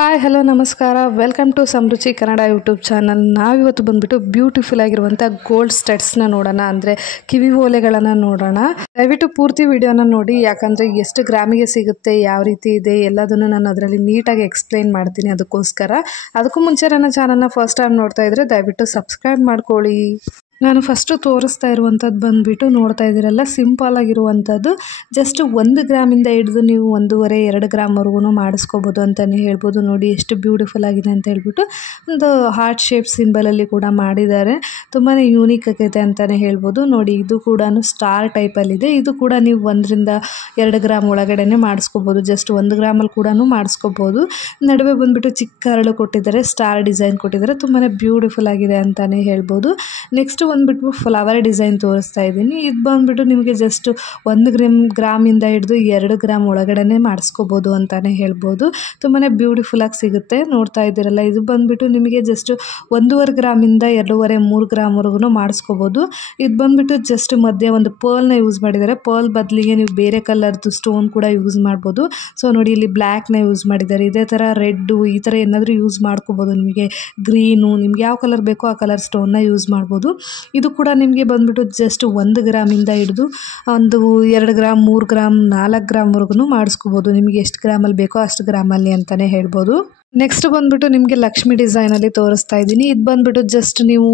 Hi hello ನಮಸ್ಕಾರ welcome to Samruchi Kannada YouTube channel. ನಾವಿವತ್ತು ಬಂದುಬಿಟ್ಟು ಬ್ಯೂಟಿಫುಲ್ ಆಗಿರುವಂಥ ಗೋಲ್ಡ್ ಸ್ಟಡ್ಸ್ನ ನೋಡೋಣ, ಅಂದರೆ ಕಿವಿ ಓಲೆಗಳನ್ನು ನೋಡೋಣ. ದಯವಿಟ್ಟು ಪೂರ್ತಿ ವಿಡಿಯೋನ ನೋಡಿ, ಯಾಕಂದರೆ ಎಷ್ಟು ಗ್ರಾಮಿಗೆ ಸಿಗುತ್ತೆ, ಯಾವ ರೀತಿ ಇದೆ ಎಲ್ಲದನ್ನು ನಾನು ಅದರಲ್ಲಿ ನೀಟಾಗಿ ಎಕ್ಸ್ಪ್ಲೈನ್ ಮಾಡ್ತೀನಿ. ಅದಕ್ಕೂ ಮುಂಚೆ ನನ್ನ ಚಾನಲ್ನ ಫಸ್ಟ್ ಟೈಮ್ ನೋಡ್ತಾ ಇದ್ದರೆ ದಯವಿಟ್ಟು ಸಬ್ಸ್ಕ್ರೈಬ್ ಮಾಡ್ಕೊಳ್ಳಿ. ನಾನು ಫಸ್ಟು ತೋರಿಸ್ತಾ ಇರುವಂಥದ್ದು ಬಂದುಬಿಟ್ಟು ನೋಡ್ತಾ ಇದ್ದೀರಲ್ಲ, ಸಿಂಪಲ್ ಆಗಿರುವಂಥದ್ದು. ಜಸ್ಟ್ 1 ಗ್ರಾಮಿಂದ ಹಿಡಿದು ನೀವು 1.5-2 ಗ್ರಾಮ್ವರೆಗೂ ಮಾಡಿಸ್ಕೋಬೋದು ಅಂತಲೇ ಹೇಳ್ಬೋದು. ನೋಡಿ ಎಷ್ಟು ಬ್ಯೂಟಿಫುಲ್ ಆಗಿದೆ ಅಂತ ಹೇಳ್ಬಿಟ್ಟು ಒಂದು ಹಾರ್ಟ್ ಶೇಪ್ ಸಿಂಬಲಲ್ಲಿ ಕೂಡ ಮಾಡಿದ್ದಾರೆ. ತುಂಬಾ ಯೂನಿಕ್ ಆಗಿದೆ ಅಂತಲೇ ಹೇಳ್ಬೋದು. ನೋಡಿ ಇದು ಕೂಡ ಸ್ಟಾರ್ ಟೈಪಲ್ಲಿದೆ. ಇದು ಕೂಡ ನೀವು 1-2 ಗ್ರಾಮ್ ಒಳಗಡೆ ಮಾಡಿಸ್ಕೋಬೋದು. ಜಸ್ಟ್ 1 ಗ್ರಾಮಲ್ಲಿ ಕೂಡ ಮಾಡಿಸ್ಕೋಬೋದು. ನಡುವೆ ಬಂದುಬಿಟ್ಟು ಚಿಕ್ಕ ಹರಳು ಕೊಟ್ಟಿದ್ದಾರೆ, ಸ್ಟಾರ್ ಡಿಸೈನ್ ಕೊಟ್ಟಿದ್ದಾರೆ. ತುಂಬಾ ಬ್ಯೂಟಿಫುಲ್ ಆಗಿದೆ ಅಂತಲೇ ಹೇಳ್ಬೋದು. ನೆಕ್ಸ್ಟ್ ಬಂದುಬಿಟ್ಟು ಫ್ಲವರ್ ಡಿಸೈನ್ ತೋರಿಸ್ತಾ ಇದ್ದೀನಿ. ಇದು ಬಂದುಬಿಟ್ಟು ನಿಮಗೆ ಜಸ್ಟ್ 1 ಗ್ರಾಮಿಂದ ಹಿಡಿದು 2 ಗ್ರಾಮ್ ಒಳಗಡೆ ಮಾಡಿಸ್ಕೋಬೋದು ಅಂತಲೇ ಹೇಳ್ಬೋದು. ತುಂಬಾ ಬ್ಯೂಟಿಫುಲ್ಲಾಗಿ ಸಿಗುತ್ತೆ. ನೋಡ್ತಾ ಇದ್ದೀರಲ್ಲ, ಇದು ಬಂದುಬಿಟ್ಟು ನಿಮಗೆ ಜಸ್ಟ್ 1.5 ಗ್ರಾಮಿಂದ 2.5-3 ಗ್ರಾಮ್ವರೆಗೂ ಮಾಡಿಸ್ಕೋಬೋದು. ಇದು ಬಂದುಬಿಟ್ಟು ಜಸ್ಟ್ ಮಧ್ಯೆ ಒಂದು ಪರ್ಲ್ನ ಯೂಸ್ ಮಾಡಿದ್ದಾರೆ. ಪರ್ಲ್ ಬದಲಿಗೆ ನೀವು ಬೇರೆ ಕಲರ್ದು ಸ್ಟೋನ್ ಕೂಡ ಯೂಸ್ ಮಾಡ್ಬೋದು. ಸೊ ನೋಡಿ, ಇಲ್ಲಿ ಬ್ಲ್ಯಾಕ್ನ ಯೂಸ್ ಮಾಡಿದ್ದಾರೆ. ಇದೇ ಥರ ರೆಡ್ಡು ಈ ಥರ ಏನಾದರೂ ಯೂಸ್ ಮಾಡ್ಕೋಬೋದು. ನಿಮಗೆ ಗ್ರೀನು, ನಿಮ್ಗೆ ಯಾವ ಕಲರ್ ಬೇಕೋ ಆ ಕಲರ್ ಸ್ಟೋನ್ನ ಯೂಸ್ ಮಾಡ್ಬೋದು. ಇದು ಕೂಡ ನಿಮಗೆ ಬಂದುಬಿಟ್ಟು ಜಸ್ಟ್ 1 ಗ್ರಾಮಿಂದ ಹಿಡಿದು 2 ಗ್ರಾಮ್, 3 ಗ್ರಾಮ್, 4 ಗ್ರಾಮ್ವರೆಗೂ ಮಾಡಿಸ್ಕೋಬೋದು. ನಿಮಗೆ ಎಷ್ಟು ಗ್ರಾಮಲ್ಲಿ ಬೇಕೋ ಅಷ್ಟು ಗ್ರಾಮಲ್ಲಿ ಅಂತಲೇ ಹೇಳ್ಬೋದು. ನೆಕ್ಸ್ಟ್ ಬಂದುಬಿಟ್ಟು ನಿಮಗೆ ಲಕ್ಷ್ಮಿ ಡಿಸೈನಲ್ಲಿ ತೋರಿಸ್ತಾ ಇದ್ದೀನಿ. ಇದು ಬಂದುಬಿಟ್ಟು ಜಸ್ಟ್ ನೀವು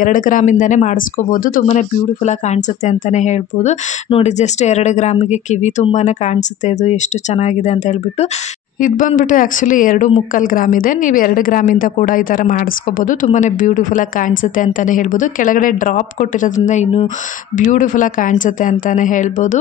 2 ಗ್ರಾಮಿಂದನೇ ಮಾಡಿಸ್ಕೋಬೋದು. ತುಂಬಾ ಬ್ಯೂಟಿಫುಲ್ಲಾಗಿ ಕಾಣಿಸುತ್ತೆ ಅಂತಲೇ ಹೇಳ್ಬೋದು. ನೋಡಿ, ಜಸ್ಟ್ 2 ಗ್ರಾಮಿಗೆ ಕಿವಿ ತುಂಬಾ ಕಾಣಿಸುತ್ತೆ. ಇದು ಎಷ್ಟು ಚೆನ್ನಾಗಿದೆ ಅಂತ ಹೇಳ್ಬಿಟ್ಟು. ಇದು ಬಂದುಬಿಟ್ಟು ಆ್ಯಕ್ಚುಲಿ 2.25 ಗ್ರಾಮ್ ಇದೆ. ನೀವು 2 ಗ್ರಾಮಿಂದ ಕೂಡ ಈ ಥರ ಮಾಡಿಸ್ಕೋಬೋದು. ತುಂಬಾ ಬ್ಯೂಟಿಫುಲ್ಲಾಗಿ ಕಾಣಿಸುತ್ತೆ ಅಂತಲೇ ಹೇಳ್ಬೋದು. ಕೆಳಗಡೆ ಡ್ರಾಪ್ ಕೊಟ್ಟಿರೋದ್ರಿಂದ ಇನ್ನೂ ಬ್ಯೂಟಿಫುಲ್ಲಾಗಿ ಕಾಣಿಸುತ್ತೆ ಅಂತಲೇ ಹೇಳ್ಬೋದು.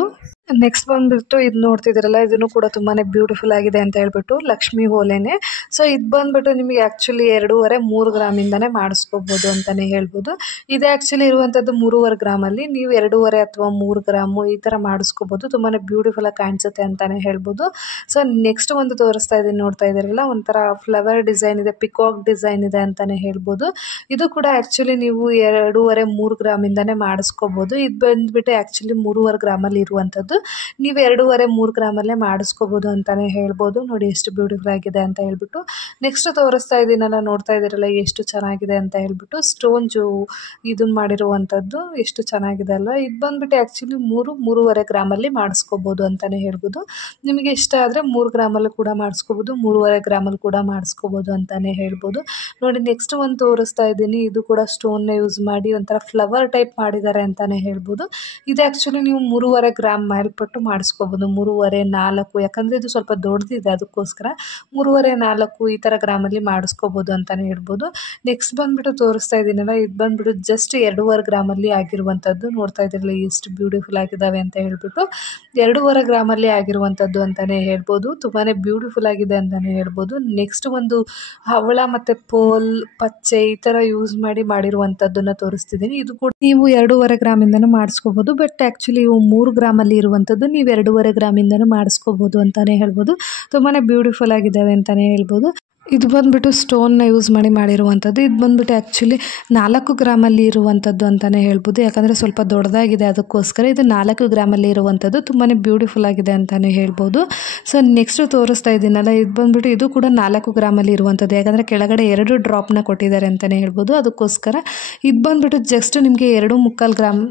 ನೆಕ್ಸ್ಟ್ ಬಂದುಬಿಟ್ಟು ಇದು ನೋಡ್ತಿದ್ದೀರಲ್ಲ, ಇದನ್ನು ಕೂಡ ತುಂಬಾ ಬ್ಯೂಟಿಫುಲ್ ಆಗಿದೆ ಅಂತ ಹೇಳ್ಬಿಟ್ಟು ಲಕ್ಷ್ಮಿ ಓಲೆನೇ. ಸೊ ಇದು ಬಂದುಬಿಟ್ಟು ನಿಮಗೆ ಆ್ಯಕ್ಚುಲಿ 2.5-3 ಗ್ರಾಮಿಂದನೇ ಮಾಡಿಸ್ಕೋಬೋದು ಅಂತಲೇ ಹೇಳ್ಬೋದು. ಇದು ಆ್ಯಕ್ಚುಲಿ ಇರುವಂಥದ್ದು 3.5 ಗ್ರಾಮಲ್ಲಿ. ನೀವು 2.5 ಅಥವಾ 3 ಗ್ರಾಮು ಈ ಥರ ಮಾಡಿಸ್ಕೋಬೋದು. ತುಂಬಾ ಬ್ಯೂಟಿಫುಲ್ಲಾಗಿ ಕಾಣಿಸುತ್ತೆ ಅಂತಲೇ ಹೇಳ್ಬೋದು. ಸೊ ನೆಕ್ಸ್ಟ್ ಒಂದು ತೋರಿಸ್ತಾ ಇದ್ದೀನಿ, ನೋಡ್ತಾ ಇದ್ದೀರಲ್ಲ, ಒಂಥರ ಫ್ಲವರ್ ಡಿಸೈನ್ ಇದೆ, ಪಿಕಾಕ್ ಡಿಸೈನ್ ಇದೆ ಅಂತಲೇ ಹೇಳ್ಬೋದು. ಇದು ಕೂಡ ಆ್ಯಕ್ಚುಲಿ ನೀವು 2.5-3 ಗ್ರಾಮಿಂದನೇ ಮಾಡಿಸ್ಕೋಬೋದು. ಇದು ಬಂದುಬಿಟ್ಟು ಆ್ಯಕ್ಚುಲಿ 3.5 ಗ್ರಾಮಲ್ಲಿ ಇರುವಂಥದ್ದು. ನೀವು 2.5-3 ಗ್ರಾಮಲ್ಲೇ ಮಾಡಿಸ್ಕೋಬೋದು ಅಂತಲೇ ಹೇಳ್ಬೋದು. ನೋಡಿ ಎಷ್ಟು ಬ್ಯೂಟಿಫುಲ್ ಆಗಿದೆ ಅಂತ ಹೇಳ್ಬಿಟ್ಟು. ನೆಕ್ಸ್ಟ್ ತೋರಿಸ್ತಾ ಇದ್ದೀನಲ್ಲ, ನೋಡ್ತಾ ಇದ್ದೀರಲ್ಲ ಎಷ್ಟು ಚೆನ್ನಾಗಿದೆ ಅಂತ ಹೇಳ್ಬಿಟ್ಟು. ಸ್ಟೋನ್ಸು ಇದನ್ನು ಮಾಡಿರುವಂಥದ್ದು ಎಷ್ಟು ಚೆನ್ನಾಗಿದೆ ಅಲ್ವಾ. ಇದು ಬಂದುಬಿಟ್ಟು ಆ್ಯಕ್ಚುಲಿ 3-3.5 ಗ್ರಾಮಲ್ಲಿ ಮಾಡಿಸ್ಕೋಬೋದು ಅಂತಲೇ ಹೇಳ್ಬೋದು. ನಿಮಗೆ ಇಷ್ಟ ಆದರೆ 3 ಗ್ರಾಮಲ್ಲೂ ಕೂಡ ಮಾಡಿಸ್ಕೋಬೋದು, 3.5 ಗ್ರಾಮಲ್ಲಿ ಕೂಡ ಮಾಡಿಸ್ಕೋಬೋದು ಅಂತಲೇ ಹೇಳ್ಬೋದು. ನೋಡಿ, ನೆಕ್ಸ್ಟ್ ಒಂದು ತೋರಿಸ್ತಾ ಇದ್ದೀನಿ. ಇದು ಕೂಡ ಸ್ಟೋನ್ನ ಯೂಸ್ ಮಾಡಿ ಒಂಥರ ಫ್ಲವರ್ ಟೈಪ್ ಮಾಡಿದ್ದಾರೆ ಅಂತಲೇ ಹೇಳ್ಬೋದು. ಇದು ಆ್ಯಕ್ಚುಲಿ ನೀವು 3.5 ಗ್ರಾಮ್ ಮೇಲ್ಪಟ್ಟು ಮಾಡಿಸ್ಕೋಬೋದು. 3.5-4, ಯಾಕಂದರೆ ಇದು ಸ್ವಲ್ಪ ದೊಡ್ಡದಿದೆ, ಅದಕ್ಕೋಸ್ಕರ 3.5-4 ಈ ಥರ ಗ್ರಾಮಲ್ಲಿ ಮಾಡಿಸ್ಕೋಬೋದು ಅಂತಲೇ ಹೇಳ್ಬೋದು. ನೆಕ್ಸ್ಟ್ ಬಂದುಬಿಟ್ಟು ತೋರಿಸ್ತಾ ಇದ್ದೀನಲ್ಲ, ಇದು ಬಂದುಬಿಟ್ಟು ಜಸ್ಟ್ 2.5 ಗ್ರಾಮಲ್ಲಿ ಆಗಿರುವಂಥದ್ದು. ನೋಡ್ತಾ ಇದ್ದೀರಲ್ಲ ಎಷ್ಟು ಬ್ಯೂಟಿಫುಲ್ ಆಗಿದ್ದಾವೆ ಅಂತ ಹೇಳ್ಬಿಟ್ಟು. 2.5 ಗ್ರಾಮಲ್ಲಿ ಆಗಿರುವಂಥದ್ದು ಅಂತಲೇ ಹೇಳ್ಬೋದು. ತುಂಬಾ ಬ್ಯೂಟಿಫುಲ್ ಆಗಿದೆ ಅಂತಲೇ ಹೇಳ್ಬೋದು. ನೆಕ್ಸ್ಟ್ ಒಂದು ಹವಳ ಮತ್ತು ಪೋಲ್ ಪಚ್ಚೆ ಈ ಥರ ಯೂಸ್ ಮಾಡಿರುವಂಥದ್ದನ್ನು ತೋರಿಸ್ತಿದ್ದೀನಿ. ಇದು ಕೂಡ ನೀವು 2.5 ಗ್ರಾಮಿಂದನೂ ಮಾಡಿಸ್ಕೋಬೋದು. ಬಟ್ ಆ್ಯಕ್ಚುಲಿ ಇವು 3 ಗ್ರಾಮಲ್ಲಿ ಇರುವಂಥದ್ದು. ನೀವು 2.5 ಗ್ರಾಮಿಂದನೂ ಮಾಡಿಸ್ಕೋಬೋದು ಅಂತಲೇ ಹೇಳ್ಬೋದು. ತುಂಬಾ ಬ್ಯೂಟಿಫುಲ್ ಆಗಿದ್ದಾವೆ ಅಂತಲೇ ಹೇಳ್ಬೋದು. ಇದು ಬಂದುಬಿಟ್ಟು ಸ್ಟೋನ್ನ ಯೂಸ್ ಮಾಡಿರುವಂಥದ್ದು. ಇದು ಬಂದುಬಿಟ್ಟು ಆ್ಯಕ್ಚುಲಿ 4 ಗ್ರಾಮಲ್ಲಿ ಇರುವಂಥದ್ದು ಅಂತಲೇ ಹೇಳ್ಬೋದು. ಯಾಕಂದರೆ ಸ್ವಲ್ಪ ದೊಡ್ಡದಾಗಿದೆ, ಅದಕ್ಕೋಸ್ಕರ ಇದು 4 ಗ್ರಾಮಲ್ಲಿ ಇರುವಂಥದ್ದು. ತುಂಬಾ ಬ್ಯೂಟಿಫುಲ್ ಆಗಿದೆ ಅಂತಲೇ ಹೇಳ್ಬೋದು. ಸೊ ನೆಕ್ಸ್ಟ್ ತೋರಿಸ್ತಾ ಇದ್ದೀನಲ್ಲ, ಇದು ಬಂದುಬಿಟ್ಟು ಇದು ಕೂಡ 4 ಗ್ರಾಮಲ್ಲಿ ಇರುವಂಥದ್ದು. ಯಾಕಂದರೆ ಕೆಳಗಡೆ 2 ಡ್ರಾಪ್ನ ಕೊಟ್ಟಿದ್ದಾರೆ ಅಂತಲೇ ಹೇಳ್ಬೋದು. ಅದಕ್ಕೋಸ್ಕರ ಇದು ಬಂದುಬಿಟ್ಟು ಜಸ್ಟ್ ನಿಮಗೆ 2.25 ಗ್ರಾಮ್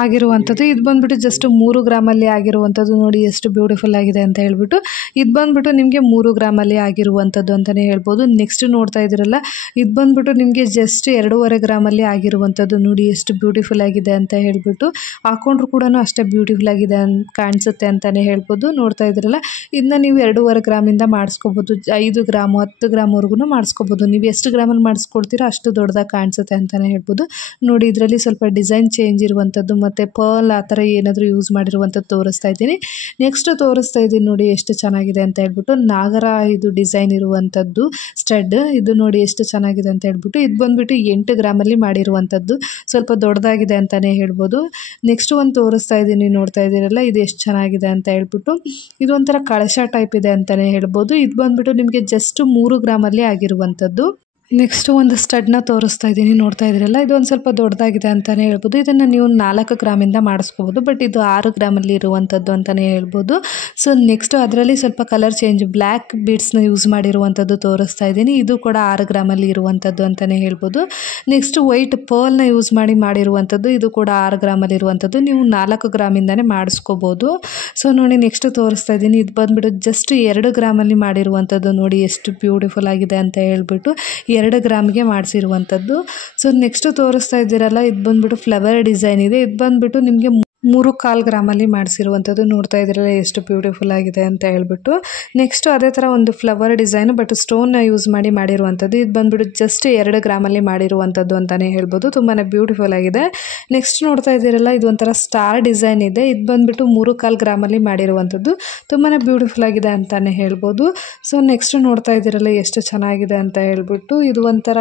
ಆಗಿರುವಂಥದ್ದು. ಇದು ಬಂದುಬಿಟ್ಟು ಜಸ್ಟ್ 3 ಗ್ರಾಮಲ್ಲಿ ಆಗಿರುವಂಥದ್ದು. ನೋಡಿ ಎಷ್ಟು ಬ್ಯೂಟಿಫುಲ್ ಆಗಿದೆ ಅಂತ ಹೇಳ್ಬಿಟ್ಟು. ಇದು ಬಂದುಬಿಟ್ಟು ನಿಮಗೆ 3 ಗ್ರಾಮಲ್ಲಿ ಆಗಿರುವಂಥದ್ದು ಅಂತಲೇ ಹೇಳ್ಬೋದು. ನೆಕ್ಸ್ಟ್ ನೋಡ್ತಾ ಇದ್ದೀರಲ್ಲ, ಇದು ಬಂದುಬಿಟ್ಟು ನಿಮಗೆ ಜಸ್ಟ್ 2.5 ಗ್ರಾಮಲ್ಲಿ ಆಗಿರುವಂಥದ್ದು. ನೋಡಿ ಎಷ್ಟು ಬ್ಯೂಟಿಫುಲ್ ಆಗಿದೆ ಅಂತ ಹೇಳ್ಬಿಟ್ಟು. ಹಾಕೊಂಡ್ರು ಕೂಡ ಅಷ್ಟೇ ಬ್ಯೂಟಿಫುಲ್ ಆಗಿದೆ ಕಾಣಿಸುತ್ತೆ ಅಂತಲೇ ಹೇಳ್ಬೋದು. ನೋಡ್ತಾ ಇದ್ದೀರಲ್ಲ, ಇದನ್ನ ನೀವು 2.5 ಗ್ರಾಮಿಂದ ಮಾಡಿಸ್ಕೋಬೋದು. 5 ಗ್ರಾಮು 10 ಗ್ರಾಮ್ವರೆಗೂ ಮಾಡಿಸ್ಕೋಬೋದು. ನೀವು ಎಷ್ಟು ಗ್ರಾಮಲ್ಲಿ ಮಾಡಿಸ್ಕೊಳ್ತೀರೋ ಅಷ್ಟು ದೊಡ್ಡದಾಗಿ ಕಾಣಿಸುತ್ತೆ ಅಂತಲೇ ಹೇಳ್ಬೋದು. ನೋಡಿ, ಇದರಲ್ಲಿ ಸ್ವಲ್ಪ ಡಿಸೈನ್ ಚೇಂಜ್ ಇರುವಂಥದ್ದು ಮತ್ತು ಪರ್ಲ್ ಆ ಥರ ಏನಾದರೂ ಯೂಸ್ ಮಾಡಿರುವಂಥದ್ದು ತೋರಿಸ್ತಾ ಇದ್ದೀನಿ. ನೆಕ್ಸ್ಟ್ ತೋರಿಸ್ತಾ ಇದ್ದೀನಿ, ನೋಡಿ ಎಷ್ಟು ಚೆನ್ನಾಗಿದೆ ಅಂತ ಹೇಳ್ಬಿಟ್ಟು. ನಾಗರ ಇದು ಡಿಸೈನ್ ಇರುವಂಥದ್ದು ಸ್ಟಡ್. ಇದು ನೋಡಿ ಎಷ್ಟು ಚೆನ್ನಾಗಿದೆ ಅಂತ ಹೇಳ್ಬಿಟ್ಟು. ಇದು ಬಂದುಬಿಟ್ಟು 8 ಗ್ರಾಮಲ್ಲಿ ಮಾಡಿರುವಂಥದ್ದು. ಸ್ವಲ್ಪ ದೊಡ್ಡದಾಗಿದೆ ಅಂತಲೇ ಹೇಳ್ಬೋದು. ನೆಕ್ಸ್ಟ್ ಒಂದು ತೋರಿಸ್ತಾ ಇದ್ದೀನಿ, ನೋಡ್ತಾ ಇದ್ದೀರಲ್ಲ, ಇದು ಎಷ್ಟು ಚೆನ್ನಾಗಿದೆ ಅಂತ ಹೇಳ್ಬಿಟ್ಟು. ಇದು ಒಂಥರ ಕಳಶ ಟೈಪ್ ಇದೆ ಅಂತಲೇ ಹೇಳ್ಬೋದು. ಇದು ಬಂದುಬಿಟ್ಟು ನಿಮಗೆ ಜಸ್ಟ್ 3 ಗ್ರಾಮಲ್ಲಿ ಆಗಿರುವಂಥದ್ದು. ನೆಕ್ಸ್ಟ್ ಒಂದು ಸ್ಟಡ್ನ ತೋರಿಸ್ತಾ ಇದ್ದೀನಿ, ನೋಡ್ತಾ ಇದ್ದೀರಲ್ಲ, ಇದು ಒಂದು ಸ್ವಲ್ಪ ದೊಡ್ಡದಾಗಿದೆ ಅಂತಲೇ ಹೇಳ್ಬೋದು. ಇದನ್ನು ನೀವು 4 ಗ್ರಾಮಿಂದ ಮಾಡಿಸ್ಕೋಬೋದು, ಬಟ್ ಇದು 6 ಗ್ರಾಮಲ್ಲಿ ಇರುವಂಥದ್ದು ಅಂತಲೇ ಹೇಳ್ಬೋದು. ಸೊ ನೆಕ್ಸ್ಟ್ ಅದರಲ್ಲಿ ಸ್ವಲ್ಪ ಕಲರ್ ಚೇಂಜ್, ಬ್ಲ್ಯಾಕ್ ಬೀಡ್ಸ್ನ ಯೂಸ್ ಮಾಡಿರುವಂಥದ್ದು ತೋರಿಸ್ತಾ ಇದ್ದೀನಿ. ಇದು ಕೂಡ 6 ಗ್ರಾಮಲ್ಲಿ ಇರುವಂಥದ್ದು ಅಂತಲೇ ಹೇಳ್ಬೋದು. ನೆಕ್ಸ್ಟ್ ವೈಟ್ ಪರ್ಲ್ನ ಯೂಸ್ ಮಾಡಿರುವಂಥದ್ದು, ಇದು ಕೂಡ 6 ಗ್ರಾಮಲ್ಲಿ ಇರುವಂಥದ್ದು. ನೀವು 4 ಗ್ರಾಮಿಂದನೇ ಮಾಡಿಸ್ಕೋಬೋದು. ಸೊ ನೋಡಿ ನೆಕ್ಸ್ಟ್ ತೋರಿಸ್ತಾ ಇದ್ದೀನಿ, ಇದು ಬಂದುಬಿಟ್ಟು ಜಸ್ಟ್ 2 ಗ್ರಾಮಲ್ಲಿ ಮಾಡಿರುವಂಥದ್ದು. ನೋಡಿ ಎಷ್ಟು ಬ್ಯೂಟಿಫುಲ್ ಆಗಿದೆ ಅಂತ ಹೇಳ್ಬಿಟ್ಟು 2 ಗ್ರಾಮ್ಗೆ ಮಾಡಿಸಿರುವಂಥದ್ದು. ಸೊ ನೆಕ್ಸ್ಟ್ ತೋರಿಸ್ತಾ ಇದ್ದೀರಲ್ಲ, ಇದು ಬಂದುಬಿಟ್ಟು ಫ್ಲವರ್ ಡಿಸೈನ್ ಇದೆ. ಇದು ಬಂದುಬಿಟ್ಟು ನಿಮಗೆ 3.25 ಗ್ರಾಮಲ್ಲಿ ಮಾಡಿಸಿರುವಂಥದ್ದು. ನೋಡ್ತಾ ಇದ್ದೀರಲ್ಲ ಎಷ್ಟು ಬ್ಯೂಟಿಫುಲ್ ಆಗಿದೆ ಅಂತ ಹೇಳ್ಬಿಟ್ಟು. ನೆಕ್ಸ್ಟ್ ಅದೇ ಥರ ಒಂದು ಫ್ಲವರ್ ಡಿಸೈನು, ಬಟ್ ಸ್ಟೋನ್ನ ಯೂಸ್ ಮಾಡಿರುವಂಥದ್ದು. ಇದು ಬಂದುಬಿಟ್ಟು ಜಸ್ಟ್ 2 ಗ್ರಾಮಲ್ಲಿ ಮಾಡಿರುವಂಥದ್ದು ಅಂತಲೇ ಹೇಳ್ಬೋದು. ತುಂಬಾ ಬ್ಯೂಟಿಫುಲ್ ಆಗಿದೆ. ನೆಕ್ಸ್ಟ್ ನೋಡ್ತಾ ಇದ್ದೀರಲ್ಲ, ಇದು ಒಂಥರ ಸ್ಟಾರ್ ಡಿಸೈನ್ ಇದೆ. ಇದು ಬಂದುಬಿಟ್ಟು 3.25 ಗ್ರಾಮಲ್ಲಿ ಮಾಡಿರುವಂಥದ್ದು. ತುಂಬಾ ಬ್ಯೂಟಿಫುಲ್ ಆಗಿದೆ ಅಂತಲೇ ಹೇಳ್ಬೋದು. ಸೊ ನೆಕ್ಸ್ಟ್ ನೋಡ್ತಾ ಇದ್ದೀರಲ್ಲ ಎಷ್ಟು ಚೆನ್ನಾಗಿದೆ ಅಂತ ಹೇಳ್ಬಿಟ್ಟು, ಇದು ಒಂಥರ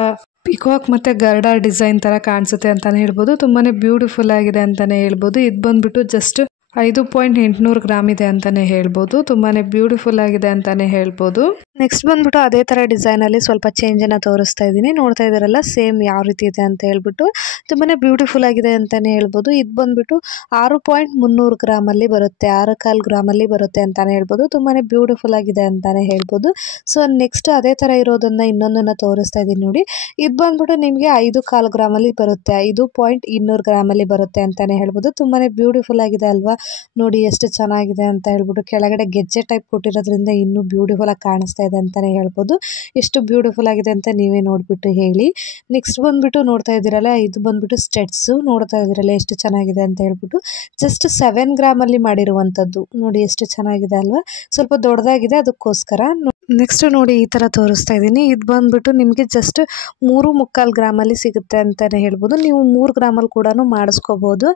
ಪಿಕಾಕ್ ಮತ್ತು ಗರ್ಡಾ ಡಿಸೈನ್ ಥರ ಕಾಣಿಸುತ್ತೆ ಅಂತಲೇ ಹೇಳ್ಬೋದು. ತುಂಬಾ ಬ್ಯೂಟಿಫುಲ್ ಆಗಿದೆ ಅಂತಲೇ ಹೇಳ್ಬೋದು. ಇದು ಬಂದುಬಿಟ್ಟು ಜಸ್ಟ್ 5.800 ಗ್ರಾಮ್ ಇದೆ ಅಂತಲೇ ಹೇಳ್ಬೋದು. ತುಂಬಾ ಬ್ಯೂಟಿಫುಲ್ ಆಗಿದೆ ಅಂತಲೇ ಹೇಳ್ಬೋದು. ನೆಕ್ಸ್ಟ್ ಬಂದುಬಿಟ್ಟು ಅದೇ ಥರ ಡಿಸೈನಲ್ಲಿ ಸ್ವಲ್ಪ ಚೇಂಜನ್ನು ತೋರಿಸ್ತಾ ಇದ್ದೀನಿ. ನೋಡ್ತಾ ಇದ್ದೀರಲ್ಲ ಸೇಮ್ ಯಾವ ರೀತಿ ಇದೆ ಅಂತ ಹೇಳ್ಬಿಟ್ಟು, ತುಂಬಾ ಬ್ಯೂಟಿಫುಲ್ ಆಗಿದೆ ಅಂತಲೇ ಹೇಳ್ಬೋದು. ಇದು ಬಂದುಬಿಟ್ಟು 6.300 ಗ್ರಾಮಲ್ಲಿ ಬರುತ್ತೆ, 6.25 ಗ್ರಾಮಲ್ಲಿ ಬರುತ್ತೆ ಅಂತಲೇ ಹೇಳ್ಬೋದು. ತುಂಬಾ ಬ್ಯೂಟಿಫುಲ್ ಆಗಿದೆ ಅಂತಲೇ ಹೇಳ್ಬೋದು. ಸೊ ನೆಕ್ಸ್ಟ್ ಅದೇ ಥರ ಇರೋದನ್ನು ಇನ್ನೊಂದನ್ನು ತೋರಿಸ್ತಾ ಇದ್ದೀನಿ ನೋಡಿ. ಇದು ಬಂದುಬಿಟ್ಟು ನಿಮಗೆ 5.25 ಗ್ರಾಮಲ್ಲಿ ಬರುತ್ತೆ, 5.200 ಗ್ರಾಮಲ್ಲಿ ಬರುತ್ತೆ ಅಂತಲೇ ಹೇಳ್ಬೋದು. ತುಂಬಾ ಬ್ಯೂಟಿಫುಲ್ ಆಗಿದೆ ಅಲ್ವಾ. ನೋಡಿ ಎಷ್ಟು ಚೆನ್ನಾಗಿದೆ ಅಂತ ಹೇಳ್ಬಿಟ್ಟು, ಕೆಳಗಡೆ ಗೆಜ್ಜೆ ಟೈಪ್ ಕೊಟ್ಟಿರೋದ್ರಿಂದ ಇನ್ನೂ ಬ್ಯೂಟಿಫುಲ್ ಆಗಿ ಕಾಣಿಸ್ತಾ ಇದೆ ಅಂತಲೇ ಹೇಳ್ಬೋದು. ಎಷ್ಟು ಬ್ಯೂಟಿಫುಲ್ ಆಗಿದೆ ಅಂತ ನೀವೇ ನೋಡಿಬಿಟ್ಟು ಹೇಳಿ. ನೆಕ್ಸ್ಟ್ ಬಂದುಬಿಟ್ಟು ನೋಡ್ತಾ ಇದ್ದೀರಲ್ಲ, ಇದು ಬಂದುಬಿಟ್ಟು ಸ್ಟೆಡ್ಸು. ನೋಡ್ತಾ ಇದ್ದೀರಲ್ಲ ಎಷ್ಟು ಚೆನ್ನಾಗಿದೆ ಅಂತ ಹೇಳ್ಬಿಟ್ಟು, ಜಸ್ಟ್ 7 ಗ್ರಾಮಲ್ಲಿ ಮಾಡಿರುವಂಥದ್ದು. ನೋಡಿ ಎಷ್ಟು ಚೆನ್ನಾಗಿದೆ ಅಲ್ವಾ. ಸ್ವಲ್ಪ ದೊಡ್ಡದಾಗಿದೆ ಅದಕ್ಕೋಸ್ಕರ. ನೆಕ್ಸ್ಟ್ ನೋಡಿ ಈ ಥರ ತೋರಿಸ್ತಾ ಇದ್ದೀನಿ. ಇದು ಬಂದುಬಿಟ್ಟು ನಿಮಗೆ ಜಸ್ಟ್ 3.25 ಗ್ರಾಮಲ್ಲಿ ಸಿಗುತ್ತೆ ಅಂತಲೇ ಹೇಳ್ಬೋದು. ನೀವು 3 ಗ್ರಾಮಲ್ಲಿ ಕೂಡ ಮಾಡಿಸ್ಕೋಬೋದು.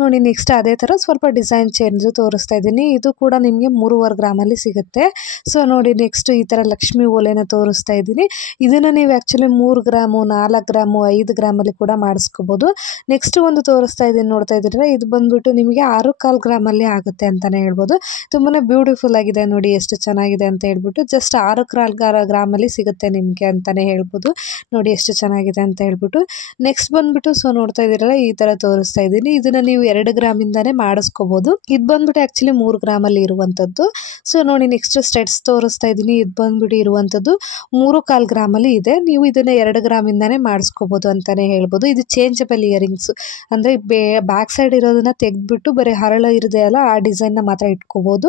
ನೋಡಿ ನೆಕ್ಸ್ಟ್ ಅದೇ ಥರ ಸ್ವಲ್ಪ ಡಿಸೈನ್ ಚೇಂಜು ತೋರಿಸ್ತಾ ಇದ್ದೀನಿ. ಇದು ಕೂಡ ನಿಮಗೆ 3.25 ಗ್ರಾಮಲ್ಲಿ ಸಿಗುತ್ತೆ. ಸೊ ನೋಡಿ ನೆಕ್ಸ್ಟ್ ಈ ಥರ ಲಕ್ಷ್ಮಿ ಓಲೆನ ತೋರಿಸ್ತಾ ಇದ್ದೀನಿ. ಇದನ್ನು ನೀವು ಆ್ಯಕ್ಚುಲಿ 3 ಗ್ರಾಮು, 4 ಗ್ರಾಮು, 5 ಗ್ರಾಮಲ್ಲಿ ಕೂಡ ಮಾಡಿಸ್ಕೋಬೋದು. ನೆಕ್ಸ್ಟ್ ಒಂದು ತೋರಿಸ್ತಾ ಇದ್ದೀನಿ, ನೋಡ್ತಾ ಇದ್ದೀರ, ಇದು ಬಂದುಬಿಟ್ಟು ನಿಮಗೆ 6.25 ಗ್ರಾಮಲ್ಲಿ ಆಗುತ್ತೆ ಅಂತಲೇ ಹೇಳ್ಬೋದು. ತುಂಬಾ ಬ್ಯೂಟಿಫುಲ್ ಆಗಿದೆ ನೋಡಿ ಎಷ್ಟು ಚೆನ್ನಾಗಿದೆ ಅಂತ ಹೇಳ್ಬಿಟ್ಟು. ಜಸ್ಟ್ 6.25 ಗ್ರಾಮಲ್ಲಿ ಸಿಗುತ್ತೆ ನಿಮಗೆ ಅಂತಲೇ ಹೇಳ್ಬೋದು. ನೋಡಿ ಎಷ್ಟು ಚೆನ್ನಾಗಿದೆ ಅಂತ ಹೇಳ್ಬಿಟ್ಟು. ನೆಕ್ಸ್ಟ್ ಬಂದುಬಿಟ್ಟು ಸೊ ನೋಡ್ತಾ ಇದ್ದೀರಲ್ಲ ಈ ಥರ ತೋರಿಸ್ತಾ ಇದ್ದೀನಿ. ಇದನ್ನು ನೀವು 2 ಗ್ರಾಮಿಂದನೇ ಮಾಡಿಸ್ಕೋಬೋದು. ಇದು ಬಂದುಬಿಟ್ಟು ಆ್ಯಕ್ಚುಲಿ 3 ಗ್ರಾಮಲ್ಲಿ ಇರುವಂಥದ್ದು. ಸೊ ನೋಡಿ ನೆಕ್ಸ್ಟ್ ಸ್ಟೆಡ್ಸ್ ತೋರಿಸ್ತಾ ಇದ್ದೀನಿ. ಇದು ಬಂದುಬಿಟ್ಟು ಇರುವಂಥದ್ದು 3.25 ಗ್ರಾಮಲ್ಲಿ ಇದೆ. ನೀವು ಇದನ್ನು 2 ಗ್ರಾಮಿಂದನೇ ಮಾಡಿಸ್ಕೋಬೋದು ಅಂತಲೇ ಹೇಳ್ಬೋದು. ಇದು ಚೇಂಜಬಲ್ ಇಯರಿಂಗ್ಸು, ಅಂದರೆ ಬ್ಯಾಕ್ ಸೈಡ್ ಇರೋದನ್ನು ತೆಗೆದ್ಬಿಟ್ಟು ಬರೀ ಹರಳು ಇರೋದೆಯಲ್ಲ ಆ ಡಿಸೈನ್ನ ಮಾತ್ರ ಇಟ್ಕೋಬೋದು.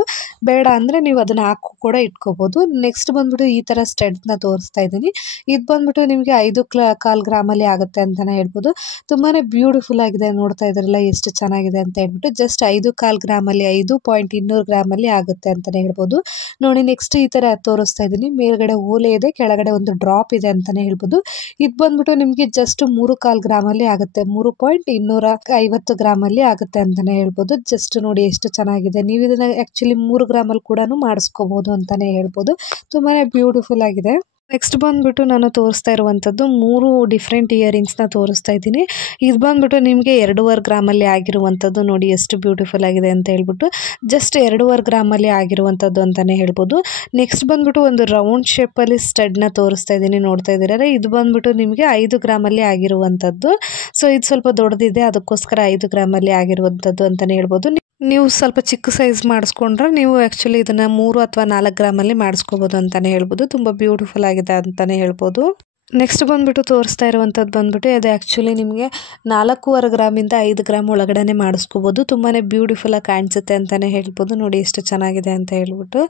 ಬೇಡ ಅಂದರೆ ನೀವು ಅದನ್ನು ಹಾಕಿ ಕೂಡ ಇಟ್ಕೋಬೋದು. ನೆಕ್ಸ್ಟ್ ಬಂದುಬಿಟ್ಟು ಈ ಥರ ಸ್ಟೆಡ್ಸ್ನ ತೋರಿಸ್ತಾ ಇದ್ದೀನಿ. ಇದು ಬಂದುಬಿಟ್ಟು ನಿಮಗೆ 5.25 ಗ್ರಾಮಲ್ಲಿ ಆಗುತ್ತೆ ಅಂತಲೇ ಹೇಳ್ಬೋದು. ತುಂಬಾ ಬ್ಯೂಟಿಫುಲ್ ಆಗಿದೆ. ನೋಡ್ತಾ ಇದ್ದೀರಲ್ಲ ಎಷ್ಟು ಚೆನ್ನಾಗಿದೆ ಅಂತ ಹೇಳ್ಬಿಟ್ಟು. ಜಸ್ಟ್ 5.25 ಗ್ರಾಮಲ್ಲಿ, 5.200 ಗ್ರಾಮಲ್ಲಿ ಆಗುತ್ತೆ ಅಂತಲೇ ಹೇಳ್ಬೋದು. ನೋಡಿ ನೆಕ್ಸ್ಟ್ ಈ ಥರ ತೋರಿಸ್ತಾ ಇದ್ದೀನಿ. ಮೇಲ್ಗಡೆ ಓಲೆ ಇದೆ, ಕೆಳಗಡೆ ಒಂದು ಡ್ರಾಪ್ ಇದೆ ಅಂತಲೇ ಹೇಳ್ಬೋದು. ಇದು ಬಂದುಬಿಟ್ಟು ನಿಮಗೆ ಜಸ್ಟ್ 3.25 ಗ್ರಾಮಲ್ಲಿ ಆಗುತ್ತೆ, 3.250 ಗ್ರಾಮಲ್ಲಿ ಆಗುತ್ತೆ ಅಂತಲೇ ಹೇಳ್ಬೋದು. ಜಸ್ಟ್ ನೋಡಿ ಎಷ್ಟು ಚೆನ್ನಾಗಿದೆ. ನೀವು ಇದನ್ನು ಆ್ಯಕ್ಚುಲಿ 3 ಗ್ರಾಮಲ್ಲಿ ಕೂಡ ಮಾಡಿಸ್ಕೋಬೋದು ಅಂತಲೇ ಹೇಳ್ಬೋದು. ತುಂಬಾ ಬ್ಯೂಟಿಫುಲ್ ಆಗಿದೆ. ನೆಕ್ಸ್ಟ್ ಬಂದುಬಿಟ್ಟು ನಾನು ತೋರಿಸ್ತಾ ಇರುವಂಥದ್ದು 3 ಡಿಫ್ರೆಂಟ್ ಇಯರಿಂಗ್ಸ್ನ ತೋರಿಸ್ತಾ ಇದ್ದೀನಿ. ಇದು ಬಂದುಬಿಟ್ಟು ನಿಮಗೆ 2.25 ಗ್ರಾಮಲ್ಲಿ ಆಗಿರುವಂಥದ್ದು. ನೋಡಿ ಎಷ್ಟು ಬ್ಯೂಟಿಫುಲ್ ಆಗಿದೆ ಅಂತ ಹೇಳ್ಬಿಟ್ಟು. ಜಸ್ಟ್ 2.25 ಗ್ರಾಮಲ್ಲಿ ಆಗಿರುವಂಥದ್ದು ಅಂತಲೇ ಹೇಳ್ಬೋದು. ನೆಕ್ಸ್ಟ್ ಬಂದುಬಿಟ್ಟು ಒಂದು ರೌಂಡ್ ಶೇಪಲ್ಲಿ ಸ್ಟಡ್ನ ತೋರಿಸ್ತಾ ಇದ್ದೀನಿ. ನೋಡ್ತಾ ಇದ್ದೀರಲ್ಲ, ಇದು ಬಂದುಬಿಟ್ಟು ನಿಮಗೆ 5 ಗ್ರಾಮಲ್ಲಿ ಆಗಿರುವಂಥದ್ದು. ಸೊ ಇದು ಸ್ವಲ್ಪ ದೊಡ್ಡದಿದೆ, ಅದಕ್ಕೋಸ್ಕರ 5 ಗ್ರಾಮಲ್ಲಿ ಆಗಿರುವಂಥದ್ದು ಅಂತಲೇ ಹೇಳ್ಬೋದು. ನೀವು ಸ್ವಲ್ಪ ಚಿಕ್ಕ ಸೈಜ್ ಮಾಡಿಸ್ಕೊಂಡ್ರೆ ನೀವು ಆ್ಯಕ್ಚುಲಿ ಇದನ್ನು 3 ಅಥವಾ 4 ಗ್ರಾಮಲ್ಲಿ ಮಾಡಿಸ್ಕೋಬೋದು ಅಂತಲೇ ಹೇಳ್ಬೋದು. ತುಂಬ ಬ್ಯೂಟಿಫುಲ್ ಆಗಿದೆ ಅಂತಲೇ ಹೇಳ್ಬೋದು. ನೆಕ್ಸ್ಟ್ ಬಂದುಬಿಟ್ಟು ತೋರಿಸ್ತಾ ಇರುವಂಥದ್ದು ಬಂದುಬಿಟ್ಟು ಅದು ಆ್ಯಕ್ಚುಲಿ ನಿಮಗೆ 4.25 ಗ್ರಾಮಿಂದ 5 ಗ್ರಾಮ್ ಒಳಗಡೆ ಮಾಡಿಸ್ಕೋಬೋದು. ತುಂಬಾ ಬ್ಯೂಟಿಫುಲ್ಲಾಗಿ ಕಾಣಿಸುತ್ತೆ ಅಂತಲೇ ಹೇಳ್ಬೋದು. ನೋಡಿ ಎಷ್ಟು ಚೆನ್ನಾಗಿದೆ ಅಂತ ಹೇಳ್ಬಿಟ್ಟು.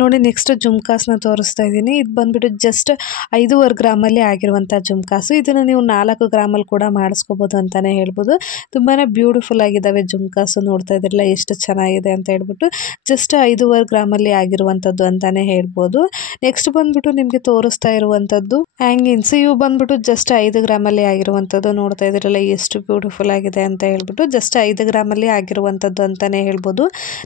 ನೋಡಿ ನೆಕ್ಸ್ಟ್ ಜುಮ್ಕಾಸ್ನ ತೋರಿಸ್ತಾ ಇದ್ದೀನಿ. ಇದು ಬಂದುಬಿಟ್ಟು ಜಸ್ಟ್ 5.25 ಗ್ರಾಮಲ್ಲಿ ಆಗಿರುವಂಥ ಜುಮ್ಕಾಸು. ಇದನ್ನು ನೀವು 4 ಗ್ರಾಮಲ್ಲಿ ಕೂಡ ಮಾಡಿಸ್ಕೋಬೋದು ಅಂತಲೇ ಹೇಳ್ಬೋದು. ತುಂಬಾ ಬ್ಯೂಟಿಫುಲ್ ಆಗಿದ್ದಾವೆ ಜುಮ್ಕಾಸು. ನೋಡ್ತಾ ಇದ್ರಲ್ಲ ಎಷ್ಟು ಚೆನ್ನಾಗಿದೆ ಅಂತ ಹೇಳ್ಬಿಟ್ಟು. ಜಸ್ಟ್ 5.25 ಗ್ರಾಮಲ್ಲಿ ಆಗಿರುವಂಥದ್ದು ಅಂತಲೇ ಹೇಳ್ಬೋದು. ನೆಕ್ಸ್ಟ್ ಬಂದುಬಿಟ್ಟು ನಿಮಗೆ ತೋರಿಸ್ತಾ ಇರುವಂಥದ್ದು ಹ್ಯಾಂಗಿನ್ಸ್. ಇವು ಬಂದುಬಿಟ್ಟು ಜಸ್ಟ್ 5 ಗ್ರಾಮಲ್ಲಿ ಆಗಿರುವಂಥದ್ದು. ನೋಡ್ತಾ ಇದ್ದೀರಲ್ಲ ಎಷ್ಟು ಬ್ಯೂಟಿಫುಲ್ ಆಗಿದೆ ಅಂತ ಹೇಳ್ಬಿಟ್ಟು. ಜಸ್ಟ್ 5 ಗ್ರಾಮಲ್ಲಿ ಆಗಿರುವಂಥದ್ದು ಅಂತಲೇ ಹೇಳ್ಬೋದು.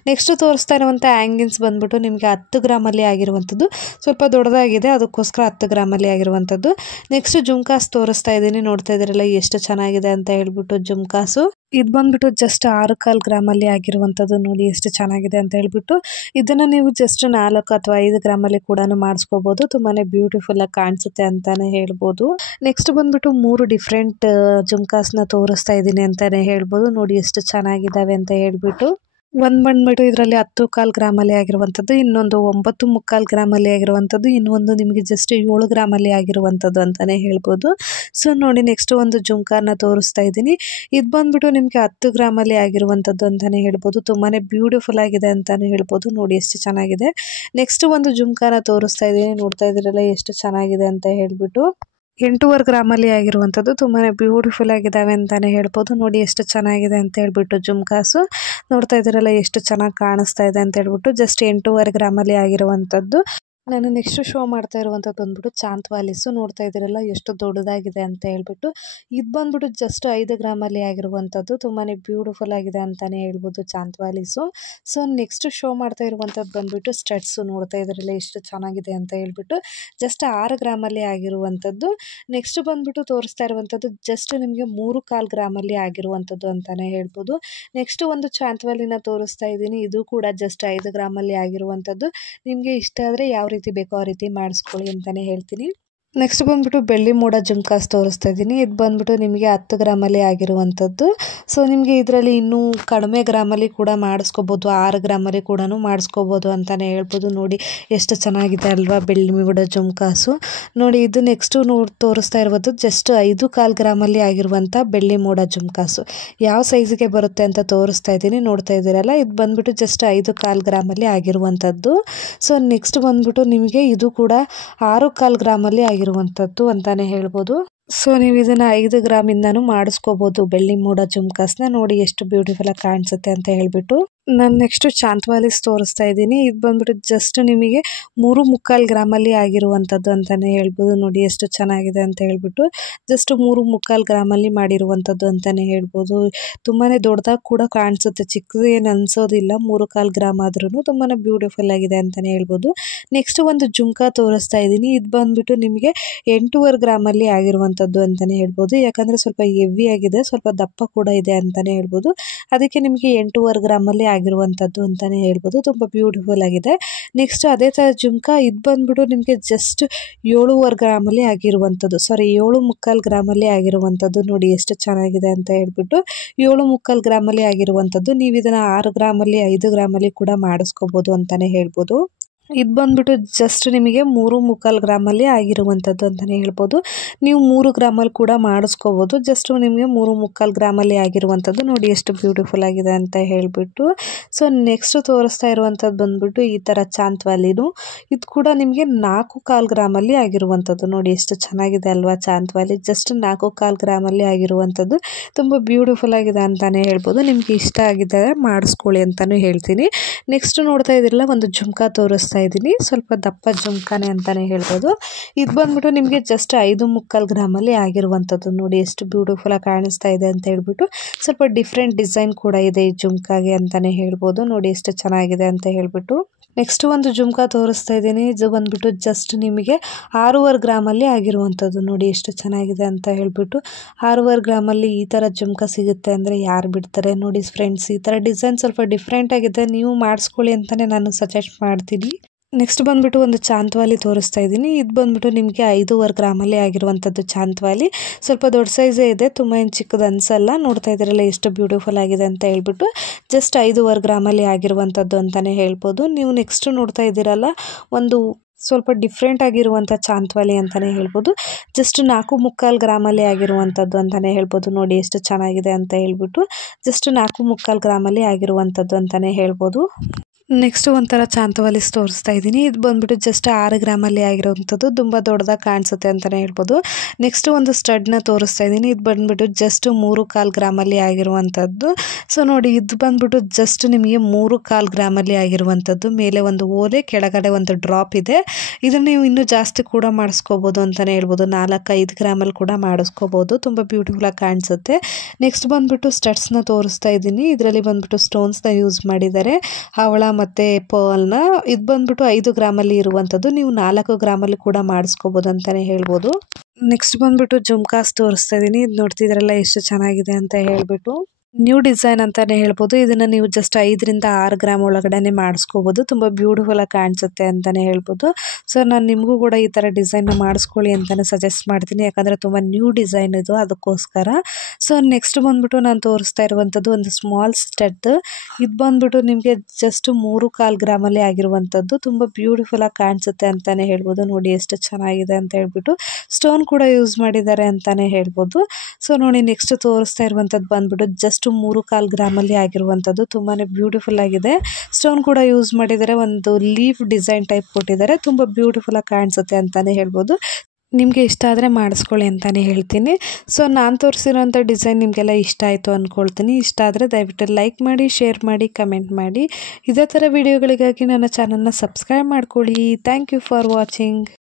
ನೆಕ್ಸ್ಟ್ ತೋರಿಸ್ತಾ ಇರುವಂಥ ಹ್ಯಾಂಗಿನ್ಸ್ ಬಂದುಬಿಟ್ಟು ನಿಮಗೆ ನಿಮಗೆ 10 ಗ್ರಾಮಲ್ಲಿ ಆಗಿರುವಂಥದ್ದು. ಸ್ವಲ್ಪ ದೊಡ್ಡದಾಗಿದೆ, ಅದಕ್ಕೋಸ್ಕರ 10 ಗ್ರಾಮಲ್ಲಿ ಆಗಿರುವಂಥದ್ದು. ನೆಕ್ಸ್ಟ್ ಜುಮ್ಕಾಸ್ ತೋರಿಸ್ತಾ ಇದ್ದೀನಿ, ನೋಡ್ತಾ ಇದ್ದೀರಲ್ಲ ಎಷ್ಟು ಚೆನ್ನಾಗಿದೆ ಅಂತ ಹೇಳ್ಬಿಟ್ಟು ಜುಮ್ಕಾಸು. ಇದು ಬಂದ್ಬಿಟ್ಟು ಜಸ್ಟ್ 6 ಗ್ರಾಮಲ್ಲಿ ಆಗಿರುವಂಥದ್ದು. ನೋಡಿ ಎಷ್ಟು ಚೆನ್ನಾಗಿದೆ ಅಂತ ಹೇಳ್ಬಿಟ್ಟು. ಇದನ್ನು ನೀವು ಜಸ್ಟ್ 4 ಅಥವಾ 5 ಗ್ರಾಮಲ್ಲಿ ಕೂಡ ಮಾಡಿಸ್ಕೋಬೋದು. ತುಂಬಾ ಬ್ಯೂಟಿಫುಲ್ಲಾಗಿ ಕಾಣಿಸುತ್ತೆ ಅಂತಲೇ ಹೇಳ್ಬೋದು. ನೆಕ್ಸ್ಟ್ ಬಂದ್ಬಿಟ್ಟು 3 ಡಿಫ್ರೆಂಟ್ ಜುಮ್ಕಾಸ್ನ ತೋರಿಸ್ತಾ ಇದ್ದೀನಿ ಅಂತಲೇ ಹೇಳ್ಬೋದು. ನೋಡಿ ಎಷ್ಟು ಚೆನ್ನಾಗಿದ್ದಾವೆ ಅಂತ ಹೇಳ್ಬಿಟ್ಟು. ಒಂದು ಬಂದ್ಬಿಟ್ಟು ಇದರಲ್ಲಿ 10 ಗ್ರಾಮಲ್ಲಿ ಆಗಿರುವಂಥದ್ದು, ಇನ್ನೊಂದು 9 ಗ್ರಾಮಲ್ಲಿ ಆಗಿರುವಂಥದ್ದು, ಇನ್ನೊಂದು ನಿಮಗೆ ಜಸ್ಟ್ 7 ಗ್ರಾಮಲ್ಲಿ ಆಗಿರುವಂಥದ್ದು ಅಂತಲೇ ಹೇಳ್ಬೋದು. ಸೊ ನೋಡಿ ನೆಕ್ಸ್ಟ್ ಒಂದು ಜುಮ್ಕಾನ ತೋರಿಸ್ತಾ ಇದ್ದೀನಿ. ಇದು ಬಂದ್ಬಿಟ್ಟು ನಿಮಗೆ 10 ಗ್ರಾಮಲ್ಲಿ ಆಗಿರುವಂಥದ್ದು ಅಂತಲೇ ಹೇಳ್ಬೋದು. ತುಂಬಾ ಬ್ಯೂಟಿಫುಲ್ ಆಗಿದೆ ಅಂತಲೇ ಹೇಳ್ಬೋದು. ನೋಡಿ ಎಷ್ಟು ಚೆನ್ನಾಗಿದೆ. ನೆಕ್ಸ್ಟ್ ಒಂದು ಜುಮ್ಕಾನ ತೋರಿಸ್ತಾ ಇದ್ದೀನಿ, ನೋಡ್ತಾ ಇದ್ದೀರಲ್ಲ ಎಷ್ಟು ಚೆನ್ನಾಗಿದೆ ಅಂತ ಹೇಳ್ಬಿಟ್ಟು. 8.5 ಗ್ರಾಮಲ್ಲಿ ಆಗಿರುವಂಥದ್ದು. ತುಂಬಾ ಬ್ಯೂಟಿಫುಲ್ ಆಗಿದ್ದಾವೆ ಅಂತಲೇ ಹೇಳ್ಬೋದು. ನೋಡಿ ಎಷ್ಟು ಚೆನ್ನಾಗಿದೆ ಅಂತ ಹೇಳ್ಬಿಟ್ಟು ಜುಮ್ಕಾಸು. ನೋಡ್ತಾ ಇದ್ದೀರಲ್ಲ ಎಷ್ಟು ಚೆನ್ನಾಗಿ ಕಾಣಿಸ್ತಾ ಇದೆ ಅಂತ ಹೇಳ್ಬಿಟ್ಟು. ಜಸ್ಟ್ 8.5 ಗ್ರಾಮಲ್ಲಿ ಆಗಿರುವಂಥದ್ದು. ನಾನು ನೆಕ್ಸ್ಟ್ ಶೋ ಮಾಡ್ತಾ ಇರುವಂಥದ್ದು ಬಂದ್ಬಿಟ್ಟು ಚಾಂತ್ವಾಲಿಸು. ನೋಡ್ತಾ ಇದ್ದೀರಲ್ಲ ಎಷ್ಟು ದೊಡ್ಡದಾಗಿದೆ ಅಂತ ಹೇಳ್ಬಿಟ್ಟು. ಇದು ಬಂದ್ಬಿಟ್ಟು ಜಸ್ಟ್ 5 ಗ್ರಾಮಲ್ಲಿ ಆಗಿರುವಂಥದ್ದು. ತುಂಬಾ ಬ್ಯೂಟಿಫುಲ್ ಆಗಿದೆ ಅಂತಲೇ ಹೇಳ್ಬೋದು ಚಾಂತ್ವಾಲಿಸು. ಸೊ ನೆಕ್ಸ್ಟ್ ಶೋ ಮಾಡ್ತಾ ಇರುವಂಥದ್ದು ಬಂದ್ಬಿಟ್ಟು ಸ್ಟಡ್ಸು. ನೋಡ್ತಾ ಇದ್ದೀರಲ್ಲ ಎಷ್ಟು ಚೆನ್ನಾಗಿದೆ ಅಂತ ಹೇಳ್ಬಿಟ್ಟು. ಜಸ್ಟ್ 6 ಗ್ರಾಮಲ್ಲಿ ಆಗಿರುವಂಥದ್ದು. ನೆಕ್ಸ್ಟ್ ಬಂದ್ಬಿಟ್ಟು ತೋರಿಸ್ತಾ ಇರುವಂಥದ್ದು ಜಸ್ಟ್ ನಿಮಗೆ 3.25 ಗ್ರಾಮಲ್ಲಿ ಆಗಿರುವಂಥದ್ದು ಅಂತಲೇ ಹೇಳ್ಬೋದು. ನೆಕ್ಸ್ಟ್ ಒಂದು ಚಾಂತ್ವಾಲಿನ ತೋರಿಸ್ತಾ ಇದ್ದೀನಿ. ಇದು ಕೂಡ ಜಸ್ಟ್ 5 ಗ್ರಾಮಲ್ಲಿ ಆಗಿರುವಂಥದ್ದು. ನಿಮಗೆ ಇಷ್ಟ ಆದರೆ ಯಾವ ರೀತಿ ಬೇಕೋ ಆ ರೀತಿ ಮಾಡಿಸ್ಕೊಳ್ಳಿ ಅಂತಲೇ ಹೇಳ್ತೀನಿ. ನೆಕ್ಸ್ಟ್ ಬಂದ್ಬಿಟ್ಟು ಬೆಳ್ಳಿ ಮೋಡ ಜುಮ್ಕಾಸ್ ತೋರಿಸ್ತಾ ಇದ್ದೀನಿ. ಇದು ಬಂದ್ಬಿಟ್ಟು ನಿಮಗೆ 10 ಗ್ರಾಮಲ್ಲಿ ಆಗಿರುವಂಥದ್ದು. ಸೊ ನಿಮಗೆ ಇದರಲ್ಲಿ ಇನ್ನೂ ಕಡಿಮೆ ಗ್ರಾಮಲ್ಲಿ ಕೂಡ ಮಾಡಿಸ್ಕೋಬೋದು, 6 ಗ್ರಾಮಲ್ಲಿ ಕೂಡ ಮಾಡಿಸ್ಕೋಬೋದು ಅಂತಲೇ ಹೇಳ್ಬೋದು. ನೋಡಿ ಎಷ್ಟು ಚೆನ್ನಾಗಿದೆ ಅಲ್ವಾ ಬೆಳ್ಳಿ ಮೋಡ ಜುಮ್ಕಾಸು. ನೋಡಿ ಇದು ನೆಕ್ಸ್ಟು ತೋರಿಸ್ತಾ ಇರೋದು ಜಸ್ಟ್ 5.25 ಗ್ರಾಮಲ್ಲಿ ಆಗಿರುವಂಥ ಬೆಳ್ಳಿ ಮೋಡ ಜುಮ್ಕಾಸು. ಯಾವ ಸೈಜಿಗೆ ಬರುತ್ತೆ ಅಂತ ತೋರಿಸ್ತಾ ಇದ್ದೀನಿ, ನೋಡ್ತಾ ಇದ್ದೀರಲ್ಲ. ಇದು ಬಂದ್ಬಿಟ್ಟು ಜಸ್ಟ್ 5.25 ಗ್ರಾಮಲ್ಲಿ ಆಗಿರುವಂಥದ್ದು. ಸೊ ನೆಕ್ಸ್ಟ್ ಬಂದ್ಬಿಟ್ಟು ನಿಮಗೆ ಇದು ಕೂಡ 6.25 ಗ್ರಾಮಲ್ಲಿ ಆಗಿರುವಂಥದ್ದು ಅಂತಾನೆ ಹೇಳ್ಬೋದು. ಸೊ ನೀವು ಇದನ್ನು 5 ಗ್ರಾಮಿಂದನೂ ಮಾಡಿಸ್ಕೋಬೋದು ಬೆಳ್ಳಿ ಮೋಡ ಜುಮ್ಕಾಸ್ನ. ನೋಡಿ ಎಷ್ಟು ಬ್ಯೂಟಿಫುಲ್ ಆಗಿ ಕಾಣಿಸುತ್ತೆ ಅಂತ ಹೇಳ್ಬಿಟ್ಟು. ನಾನು ನೆಕ್ಸ್ಟ್ ಚಾಂತ್ವಾಲಿಸ್ ತೋರಿಸ್ತಾ ಇದ್ದೀನಿ. ಇದು ಬಂದ್ಬಿಟ್ಟು ಜಸ್ಟ್ ನಿಮಗೆ 3.25 ಗ್ರಾಮಲ್ಲಿ ಆಗಿರುವಂಥದ್ದು ಅಂತಲೇ ಹೇಳ್ಬೋದು. ನೋಡಿ ಎಷ್ಟು ಚೆನ್ನಾಗಿದೆ ಅಂತ ಹೇಳ್ಬಿಟ್ಟು. ಜಸ್ಟ್ 3.25 ಗ್ರಾಮಲ್ಲಿ ಮಾಡಿರುವಂಥದ್ದು ಅಂತಲೇ ಹೇಳ್ಬೋದು. ತುಂಬಾ ದೊಡ್ಡದಾಗಿ ಕೂಡ ಕಾಣಿಸುತ್ತೆ, ಚಿಕ್ಕದು ಏನು ಅನಿಸೋದಿಲ್ಲ. 3.25 ಗ್ರಾಮ್ ಆದ್ರೂ ತುಂಬಾ ಬ್ಯೂಟಿಫುಲ್ ಆಗಿದೆ ಅಂತಲೇ ಹೇಳ್ಬೋದು. ನೆಕ್ಸ್ಟ್ ಒಂದು ಜುಮ್ಕಾ ತೋರಿಸ್ತಾ ಇದ್ದೀನಿ. ಇದು ಬಂದ್ಬಿಟ್ಟು ನಿಮಗೆ 8.25 ಗ್ರಾಮಲ್ಲಿ ಆಗಿರುವಂಥದ್ದು ಅಂತಲೇ ಹೇಳ್ಬೋದು. ಯಾಕಂದರೆ ಸ್ವಲ್ಪ ಹೆವಿ ಆಗಿದೆ, ಸ್ವಲ್ಪ ದಪ್ಪ ಕೂಡ ಇದೆ ಅಂತಲೇ ಹೇಳ್ಬೋದು. ಅದಕ್ಕೆ ನಿಮಗೆ 8.25 ಗ್ರಾಮಲ್ಲಿ ಆಗಿರುವಂಥದ್ದು ಅಂತಲೇ ಹೇಳ್ಬೋದು. ತುಂಬ ಬ್ಯೂಟಿಫುಲ್ ಆಗಿದೆ. ನೆಕ್ಸ್ಟ್ ಅದೇ ಥರ ಜುಮ್ಕಾ ಇದು ಬಂದ್ಬಿಟ್ಟು ನಿಮಗೆ ಜಸ್ಟ್ 7.25 ಗ್ರಾಮಲ್ಲಿ ಆಗಿರುವಂಥದ್ದು, 7.25 ಗ್ರಾಮಲ್ಲಿ ಆಗಿರುವಂಥದ್ದು. ನೋಡಿ ಎಷ್ಟು ಚೆನ್ನಾಗಿದೆ ಅಂತ ಹೇಳ್ಬಿಟ್ಟು. 7.25 ಗ್ರಾಮಲ್ಲಿ ಆಗಿರುವಂಥದ್ದು. ನೀವು ಇದನ್ನು 6 ಗ್ರಾಮಲ್ಲಿ 5 ಗ್ರಾಮಲ್ಲಿ ಕೂಡ ಮಾಡಿಸ್ಕೋಬೋದು ಅಂತಲೇ ಹೇಳ್ಬೋದು. ಇದು ಬಂದ್ಬಿಟ್ಟು ಜಸ್ಟ್ ನಿಮಗೆ 3.25 ಗ್ರಾಮಲ್ಲಿ ಆಗಿರುವಂಥದ್ದು ಅಂತಲೇ ಹೇಳ್ಬೋದು. ನೀವು 3 ಗ್ರಾಮಲ್ಲಿ ಕೂಡ ಮಾಡಿಸ್ಕೋಬೋದು. ಜಸ್ಟ್ ನಿಮಗೆ 3.25 ಗ್ರಾಮಲ್ಲಿ ಆಗಿರುವಂಥದ್ದು. ನೋಡಿ ಎಷ್ಟು ಬ್ಯೂಟಿಫುಲ್ ಆಗಿದೆ ಅಂತ ಹೇಳಿಬಿಟ್ಟು. ಸೊ ನೆಕ್ಸ್ಟ್ ತೋರಿಸ್ತಾ ಇರುವಂಥದ್ದು ಬಂದ್ಬಿಟ್ಟು ಈ ಥರ ಚಾಂತ್ವಾಲಿನು. ಇದು ಕೂಡ ನಿಮಗೆ 4.25 ಗ್ರಾಮಲ್ಲಿ ಆಗಿರುವಂಥದ್ದು. ನೋಡಿ ಎಷ್ಟು ಚೆನ್ನಾಗಿದೆ ಅಲ್ವಾ ಚಾಂತ್ವಾಲಿ. ಜಸ್ಟ್ 4.25 ಗ್ರಾಮಲ್ಲಿ ಆಗಿರುವಂಥದ್ದು. ತುಂಬ ಬ್ಯೂಟಿಫುಲ್ ಆಗಿದೆ ಅಂತಲೇ ಹೇಳ್ಬೋದು. ನಿಮಗೆ ಇಷ್ಟ ಆಗಿದ್ದರೆ ಮಾಡಿಸ್ಕೊಳ್ಳಿ ಅಂತಲೂ ಹೇಳ್ತೀನಿ. ನೆಕ್ಸ್ಟ್ ನೋಡ್ತಾ ಇದ್ದೀರಲ್ಲ ಒಂದು ಜುಮ್ಕಾ ತೋರಿಸ್ತಾ ಇದ್ದೀನಿ. ಸ್ವಲ್ಪ ದಪ್ಪ ಜುಮ್ಕಾನೆ ಅಂತಾನೆ ಹೇಳ್ಬೋದು. ಇದು ಬಂದ್ಬಿಟ್ಟು ನಿಮಗೆ ಜಸ್ಟ್ 5.25 ಗ್ರಾಮಲ್ಲಿ ಆಗಿರುವಂಥದ್ದು. ನೋಡಿ ಎಷ್ಟು ಬ್ಯೂಟಿಫುಲ್ ಆಗಿ ಕಾಣಿಸ್ತಾ ಇದೆ ಅಂತ ಹೇಳ್ಬಿಟ್ಟು. ಸ್ವಲ್ಪ ಡಿಫ್ರೆಂಟ್ ಡಿಸೈನ್ ಕೂಡ ಇದೆ ಈ ಜುಮ್ಕಾಗೆ ಅಂತಾನೆ ಹೇಳ್ಬೋದು. ನೋಡಿ ಎಷ್ಟು ಚೆನ್ನಾಗಿದೆ ಅಂತ ಹೇಳ್ಬಿಟ್ಟು. ನೆಕ್ಸ್ಟ್ ಒಂದು ಜುಮ್ಕಾ ತೋರಿಸ್ತಾ ಇದ್ದೀನಿ. ಇದು ಬಂದ್ಬಿಟ್ಟು ಜಸ್ಟ್ ನಿಮಗೆ 6.25 ಗ್ರಾಮಲ್ಲಿ ಆಗಿರುವಂಥದ್ದು. ನೋಡಿ ಎಷ್ಟು ಚೆನ್ನಾಗಿದೆ ಅಂತ ಹೇಳ್ಬಿಟ್ಟು. 6.25 ಗ್ರಾಮಲ್ಲಿ ಈ ಥರ ಜುಮ್ಕಾ ಸಿಗುತ್ತೆ ಅಂದರೆ ಯಾರು ಬಿಡ್ತಾರೆ. ನೋಡಿ ಫ್ರೆಂಡ್ಸ್, ಈ ಥರ ಡಿಸೈನ್ ಸ್ವಲ್ಪ ಡಿಫ್ರೆಂಟ್ ಆಗಿದೆ, ನೀವು ಮಾಡಿಸ್ಕೊಳ್ಳಿ ಅಂತಲೇ ನಾನು ಸಜೆಸ್ಟ್ ಮಾಡ್ತೀನಿ. ನೆಕ್ಸ್ಟ್ ಬಂದ್ಬಿಟ್ಟು ಒಂದು ಚಾಂತ್ವಾಲಿ ತೋರಿಸ್ತಾ ಇದ್ದೀನಿ. ಇದು ಬಂದ್ಬಿಟ್ಟು ನಿಮಗೆ 5.25 ಗ್ರಾಮಲ್ಲಿ ಆಗಿರುವಂಥದ್ದು ಚಾಂತ್ವಾಲಿ. ಸ್ವಲ್ಪ ದೊಡ್ಡ ಸೈಜೇ ಇದೆ, ತುಂಬ ಏನು ಚಿಕ್ಕದು ಅನಿಸಲ್ಲ. ನೋಡ್ತಾ ಇದ್ದೀರಲ್ಲ ಎಷ್ಟು ಬ್ಯೂಟಿಫುಲ್ ಆಗಿದೆ ಅಂತ ಹೇಳ್ಬಿಟ್ಟು. ಜಸ್ಟ್ 5.25 ಗ್ರಾಮಲ್ಲಿ ಆಗಿರುವಂಥದ್ದು ಅಂತಲೇ ಹೇಳ್ಬೋದು. ನೀವು ನೆಕ್ಸ್ಟ್ ನೋಡ್ತಾ ಇದ್ದೀರಲ್ಲ ಒಂದು ಸ್ವಲ್ಪ ಡಿಫ್ರೆಂಟ್ ಆಗಿರುವಂಥ ಚಾಂತ್ವಾಲಿ ಅಂತಲೇ ಹೇಳ್ಬೋದು. ಜಸ್ಟ್ 4.25 ಗ್ರಾಮಲ್ಲಿ ಆಗಿರುವಂಥದ್ದು ಅಂತಲೇ ಹೇಳ್ಬೋದು. ನೋಡಿ ಎಷ್ಟು ಚೆನ್ನಾಗಿದೆ ಅಂತ ಹೇಳ್ಬಿಟ್ಟು. ಜಸ್ಟ್ 4.25 ಗ್ರಾಮಲ್ಲಿ ಆಗಿರುವಂಥದ್ದು ಅಂತಲೇ ಹೇಳ್ಬೋದು. ನೆಕ್ಸ್ಟ್ ಒಂಥರ ಚಾಂತವಾಲಿಸ್ ತೋರಿಸ್ತಾ ಇದ್ದೀನಿ. ಇದು ಬಂದ್ಬಿಟ್ಟು ಜಸ್ಟ್ 6 ಗ್ರಾಮಲ್ಲಿ ಆಗಿರೋವಂಥದ್ದು. ತುಂಬ ದೊಡ್ಡದಾಗಿ ಕಾಣಿಸುತ್ತೆ ಅಂತಲೇ ಹೇಳ್ಬೋದು. ನೆಕ್ಸ್ಟ್ ಒಂದು ಸ್ಟಡ್ನ ತೋರಿಸ್ತಾ ಇದ್ದೀನಿ. ಇದು ಬಂದ್ಬಿಟ್ಟು ಜಸ್ಟ್ 3.25 ಗ್ರಾಮಲ್ಲಿ ಆಗಿರುವಂಥದ್ದು. ಸೊ ನೋಡಿ, ಇದು ಬಂದ್ಬಿಟ್ಟು ಜಸ್ಟ್ ನಿಮಗೆ 3.25 ಗ್ರಾಮಲ್ಲಿ ಆಗಿರುವಂಥದ್ದು. ಮೇಲೆ ಒಂದು ಓಲೆ, ಕೆಳಗಡೆ ಒಂದು ಡ್ರಾಪ್ ಇದೆ. ಇದನ್ನು ನೀವು ಇನ್ನೂ ಜಾಸ್ತಿ ಕೂಡ ಮಾಡಿಸ್ಕೋಬೋದು ಅಂತಲೇ ಹೇಳ್ಬೋದು. 4-5 ಗ್ರಾಮಲ್ಲಿ ಕೂಡ ಮಾಡಿಸ್ಕೋಬೋದು. ತುಂಬ ಬ್ಯೂಟಿಫುಲ್ಲಾಗಿ ಕಾಣಿಸುತ್ತೆ. ನೆಕ್ಸ್ಟ್ ಬಂದ್ಬಿಟ್ಟು ಸ್ಟಡ್ಸ್ನ ತೋರಿಸ್ತಾ ಇದ್ದೀನಿ. ಇದರಲ್ಲಿ ಬಂದ್ಬಿಟ್ಟು ಸ್ಟೋನ್ಸ್ನ ಯೂಸ್ ಮಾಡಿದ್ದಾರೆ. ಹವಳ ಮತ್ತು ಪರ್ಲ್ನ. ಇದು ಬಂದ್ಬಿಟ್ಟು 5 ಗ್ರಾಮಲ್ಲಿ ಇರುವಂಥದ್ದು. ನೀವು 4 ಗ್ರಾಮಲ್ಲಿ ಕೂಡ ಮಾಡಿಸ್ಕೋಬೋದು ಅಂತಲೇ ಹೇಳ್ಬೋದು. ನೆಕ್ಸ್ಟ್ ಬಂದ್ಬಿಟ್ಟು ಜುಮ್ಕಾಸ್ ತೋರಿಸ್ತಾ ಇದ್ದೀನಿ. ಇದು ನೋಡ್ತಿದ್ರಲ್ಲ ಎಷ್ಟು ಚೆನ್ನಾಗಿದೆ ಅಂತ ಹೇಳ್ಬಿಟ್ಟು. ನ್ಯೂ ಡಿಸೈನ್ ಅಂತಾನೆ ಹೇಳ್ಬೋದು. ಇದನ್ನ ನೀವು ಜಸ್ಟ್ 5 ರಿಂದ 6 ಗ್ರಾಮ್ ಒಳಗಡೆ ಮಾಡಿಸ್ಕೋಬಹುದು. ತುಂಬಾ ಬ್ಯೂಟಿಫುಲ್ ಆಗಿ ಕಾಣಿಸುತ್ತೆ ಅಂತಾನೆ ಹೇಳ್ಬೋದು. ಸೊ ನಾನು ನಿಮಗೂ ಕೂಡ ಈ ತರ ಡಿಸೈನ್ ಮಾಡಿಸ್ಕೊಳ್ಳಿ ಅಂತಾನೆ ಸಜೆಸ್ಟ್ ಮಾಡ್ತೀನಿ. ಯಾಕಂದ್ರೆ ತುಂಬಾ ನ್ಯೂ ಡಿಸೈನ್ ಇದು, ಅದಕ್ಕೋಸ್ಕರ. ಸೊ ನೆಕ್ಸ್ಟ್ ಬಂದ್ಬಿಟ್ಟು ನಾನು ತೋರಿಸ್ತಾ ಇರುವಂತದ್ದು ಒಂದು ಸ್ಮಾಲ್ ಸ್ಟಡ್. ಇದು ಬಂದ್ಬಿಟ್ಟು ನಿಮಗೆ ಜಸ್ಟ್ 3.25 ಗ್ರಾಮಲ್ಲಿ ಆಗಿರುವಂತದ್ದು. ತುಂಬಾ ಬ್ಯೂಟಿಫುಲ್ ಆಗಿ ಕಾಣಿಸುತ್ತೆ ಅಂತಾನೆ ಹೇಳ್ಬೋದು. ನೋಡಿ ಎಷ್ಟು ಚೆನ್ನಾಗಿದೆ ಅಂತ ಹೇಳ್ಬಿಟ್ಟು. ಸ್ಟೋನ್ ಕೂಡ ಯೂಸ್ ಮಾಡಿದ್ದಾರೆ ಅಂತಾನೆ ಹೇಳ್ಬೋದು. ಸೊ ನೋಡಿ ನೆಕ್ಸ್ಟ್ ತೋರಿಸ್ತಾ ಇರುವಂತದ್ದು ಬಂದ್ಬಿಟ್ಟು ಜಸ್ಟ್ 3.25 ಗ್ರಾಮಲ್ಲಿ ಆಗಿರುವಂಥದ್ದು. ತುಂಬಾನೇ ಬ್ಯೂಟಿಫುಲ್ ಆಗಿದೆ. ಸ್ಟೋನ್ ಕೂಡ ಯೂಸ್ ಮಾಡಿದರೆ, ಒಂದು ಲೀಫ್ ಡಿಸೈನ್ ಟೈಪ್ ಕೊಟ್ಟಿದ್ದಾರೆ. ತುಂಬ ಬ್ಯೂಟಿಫುಲ್ ಆಗಿ ಕಾಣಿಸುತ್ತೆ ಅಂತಾನೆ ಹೇಳ್ಬೋದು. ನಿಮಗೆ ಇಷ್ಟ ಆದರೆ ಮಾಡಿಸ್ಕೊಳ್ಳಿ ಅಂತಾನೆ ಹೇಳ್ತೀನಿ. ಸೊ ನಾನು ತೋರಿಸಿರೋಂಥ ಡಿಸೈನ್ ನಿಮಗೆಲ್ಲ ಇಷ್ಟ ಆಯಿತು ಅಂದ್ಕೊಳ್ತೀನಿ. ಇಷ್ಟ ಆದರೆ ದಯವಿಟ್ಟು ಲೈಕ್ ಮಾಡಿ, ಶೇರ್ ಮಾಡಿ, ಕಮೆಂಟ್ ಮಾಡಿ. ಇದೇ ಥರ ವಿಡಿಯೋಗಳಿಗಾಗಿ ನನ್ನ ಚಾನಲ್ನ ಸಬ್ಸ್ಕ್ರೈಬ್ ಮಾಡ್ಕೊಳ್ಳಿ. Thank you for watching.